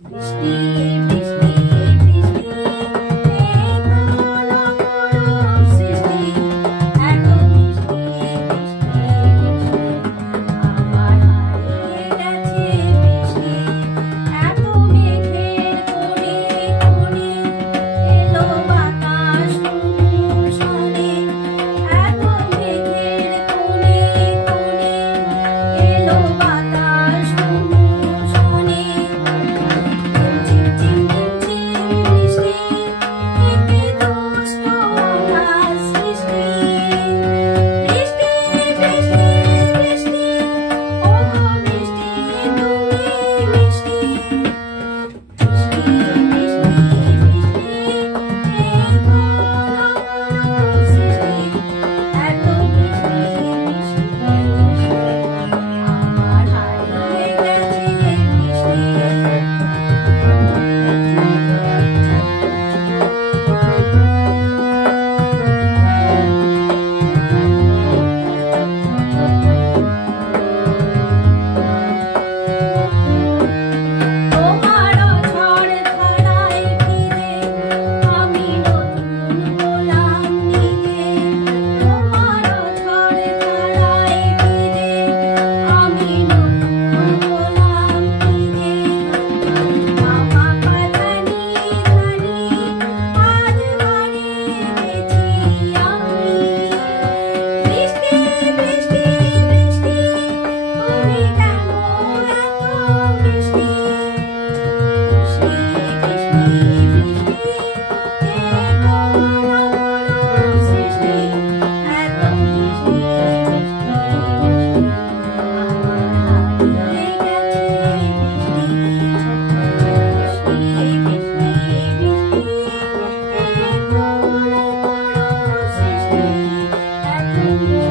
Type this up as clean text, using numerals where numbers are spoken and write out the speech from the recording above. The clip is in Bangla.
বৃষ্টি বৃষ্টি বৃষ্টি এলো মোর সৃষ্টি এত বৃষ্টি বৃষ্টি বৃষ্টি আমার হারিয়ে গেছে বৃষ্টি এত মেঘের কোণে কোণে এলো বাতাস শোনে এত মেঘের কোণে কোণে এলো বাতাস শোনে Thank you.